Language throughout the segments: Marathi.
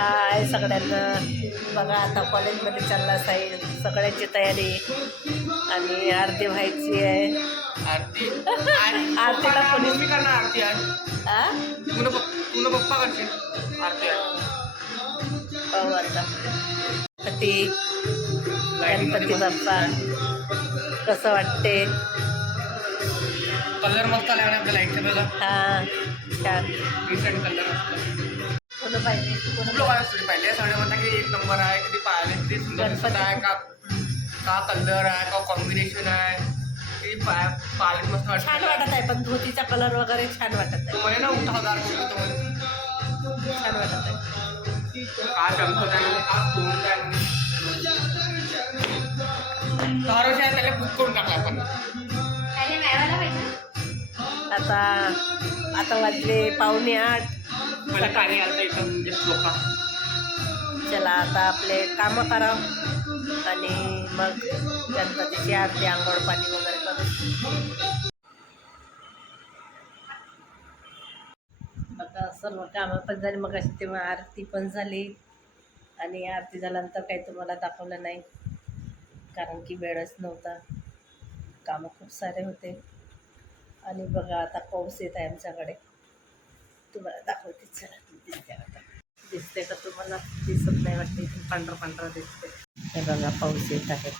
हाय सगळ्यांना. बघा आता कॉलेजमध्ये चालला साईल सगळ्यांची तयारी. आणि आरती व्हायची आहे. आरती? आरतीला कोणी- करणार आरती आज? आ? तुला पप्पा करशील आरती पाहू आता. गणपती गणपती बाप्पा. कसं वाटते? कलर मस्त आला आपल्या बघा? हा छान. रिसेंट कलर मस्त. कोण पाहिजे खूप कोण सगळे म्हणतात की एक नंबर आहे कधी पाहिले किती सुंदर दिसत आहे का का कलर आहे का कॉम्बिनेशन आहे ते पाय पाहिलं मस्त छान वाटत आहे पण धोतीचा कलर वगैरे छान वाटत आहे. तो ना उठा हजार छान वाटत आहे. का चमकत आहे का फोन आहे आहे त्याला बुक करून टाकला आपण आता आता वाजले पावणे आठ. मला पाणी आलं इथं म्हणजे सोफा. चला आता आपले कामं करा आणि मग गणपतीची आरती आंघोळ पाणी वगैरे करू. आता सर्व कामं पण झाली. मग अशी तेव्हा आरती पण झाली. आणि आरती झाल्यानंतर काही तुम्हाला दाखवलं नाही. कारण की वेळच नव्हता. कामं खूप सारे होते. आणि बघा आता पाऊस येत आहे आमच्याकडे. तुम्हाला दाखवते. चला दिसते आता. दिसते का तुम्हाला? दिसत नाही वाटते इथून पांढरा दिसते हे बघा पाऊस येत आहे.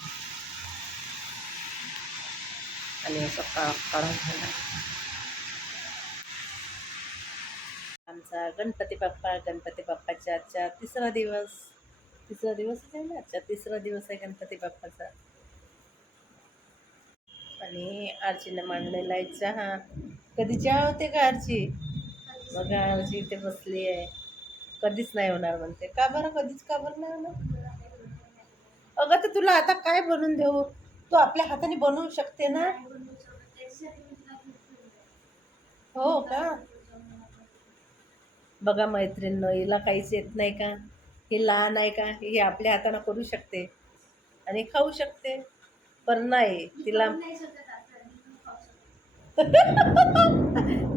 आणि असं का काळा झाला आमचा गणपती बाप्पा गणपती बाप्पाच्या आजचा तिसरा दिवस. तिसरा दिवस आहे ना? आजचा तिसरा दिवस आहे गणपती बाप्पाचा. आणि आरचीनं मांडलेला आहे चहा. कधी चहा होते का आरची बघा आरची इथे बसली आहे. कधीच नाही होणार म्हणते. का बरं कधीच का बरं नाही होणार? अगं तर तुला आता काय बनवून देऊ? तू आपल्या हाताने बनवू शकते ना? हो का? बघा मैत्रीण हिला काहीच येत नाही का? ही लहान आहे का? ही आपल्या हाताने करू शकते आणि खाऊ शकते. पण नाही तिला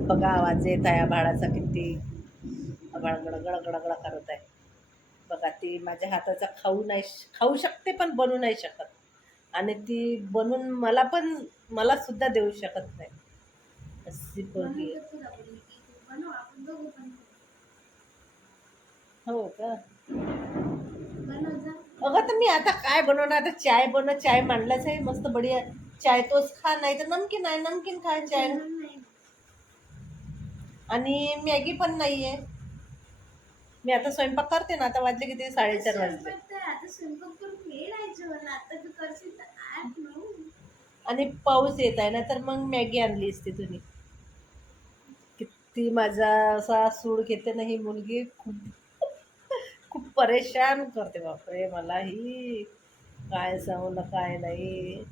बघा आवाज येत आहे आभाळाचा किती. आभाळ गडगड गडगड करत आहे. बघा ती माझ्या हाताचा खाऊ नाही श- खाऊ शकते पण बनू नाही शकत. आणि ती बनवून मला पण मला सुद्धा देऊ शकत नाही. अशी पोरगी हो का? अगं तर मी आता काय बनवणार? आता चाय बनव चाय मांडलाच आहे मस्त बढिया. चाय तोच खा नाही तर नमकीन आहे नमकीन खा चाय. आणि मॅगी पण नाही आहे मी आता स्वयंपाक करते ना आता वाजले किती? साडेचार वाजले. आणि पाऊस येत आहे ना तर मग मॅगी आणली असती तुम्ही किती माझा असा सूड घेते ना ही मुलगी. खूप खूप परेशान करते. बापरे मला ही काय सांगू ना काय नाही.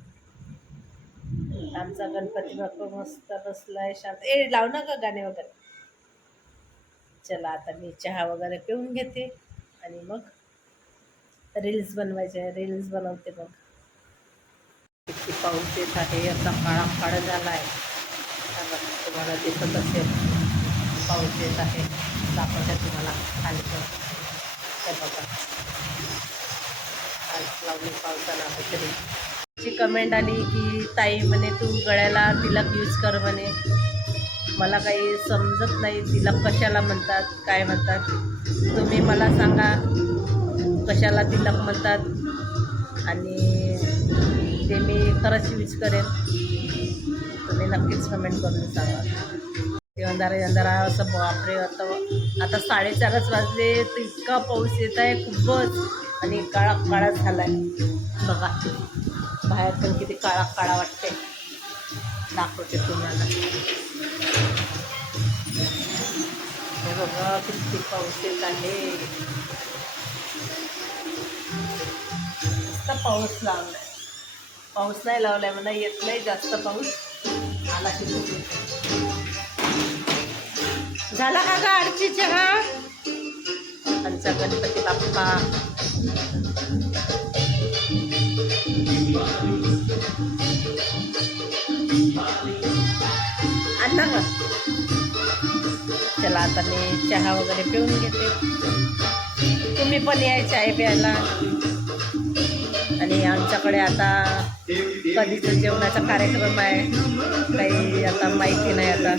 आमचा गणपती बाप्पा मस्त बसलाय शांत. ए लाव ना का गाणे वगैरे. चला आता मी चहा वगैरे पिऊन घेते आणि मग रील्स बनवायचे रील्स बनवते मग. किती पाऊस येत आहे आता काळा काळा झाला आहे तुम्हाला दिसत असेल पाऊस येत आहे. दाखवते तुम्हाला खाली पण. बघा. लावली पावसाला तरी. कमेंट आली की ताई म्हणे तू गळ्याला तिलक यूज कर म्हणे. मला काही समजत नाही तिला कशाला म्हणतात काय म्हणतात. तुम्ही मला सांगा कशाला तिलक म्हणतात. आणि ते मी खरंच यूज करेन. तुम्ही नक्कीच कमेंट करून सांगा. ते अंधारा अंधारा असं बापरे आता आता साडेचारच वाजले तर इतका पाऊस येत आहे खूपच. आणि काळा काळा झाला आहे बघा बाहेर पण किती काळा काळा वाटते दाखवते तुम्हाला. हे बघा किती पाऊस येत आहे. नुसता पाऊस लावलाय. पाऊस नाही लावलाय मला येत नाही जास्त पाऊस. आला की झाला का गा आरची चहा आमचा गणपती बाप्पा. चला आता मी चहा वगैरे पिऊन घेते. तुम्ही पण या चाय प्यायला. आणि आमच्याकडे आता कधीचं जेवणाचा कार्यक्रम आहे. काही आता माहिती नाही आता.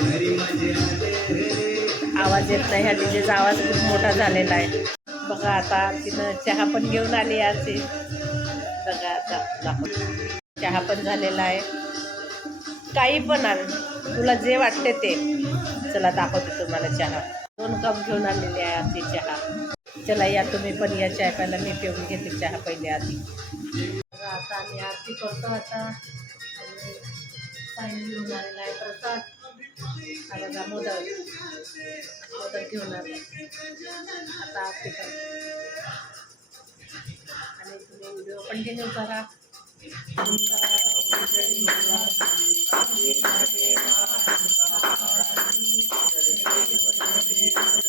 आवाज येत नाही. ह्या डीजेचा आवाज खूप मोठा झालेला आहे. बघा आता तिनं चहा पण घेऊन आली आरती बघा आता चहा पण झालेला आहे. काही पण आण तुला जे वाटते ते. चला दाखवते तुम्हाला चहा. दोन कप घेऊन आलेले आहे आरती चहा. चला या तुम्ही पण या चहा प्यायला. मी पिऊन घेते चहा पहिले आधी. आता आम्ही आरती करतो आता. आणि साईन घेऊन आलेला आहे प्रसाद. आता मोदक. मोदक घेऊन आलो. आता आरती करतो. आणि तुम्ही व्हिडिओ कंटिन्यू करा. Thank you.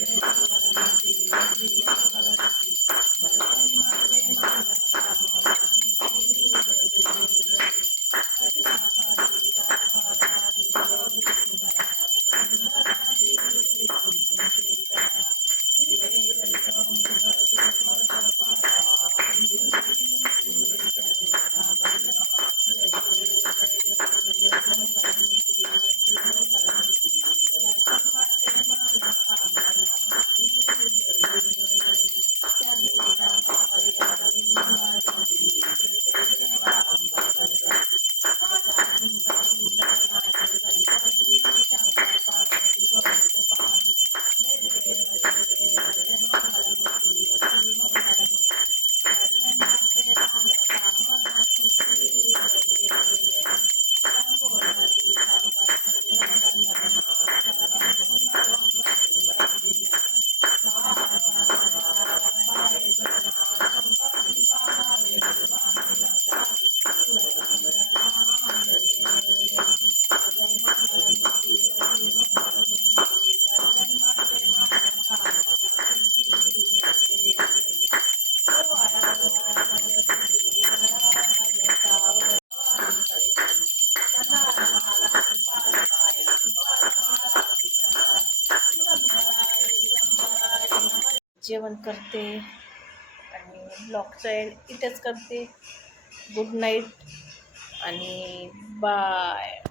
जेवण करते आणि ब्लॉगचं एंड इथेच करते. गुड नाईट आणि बाय.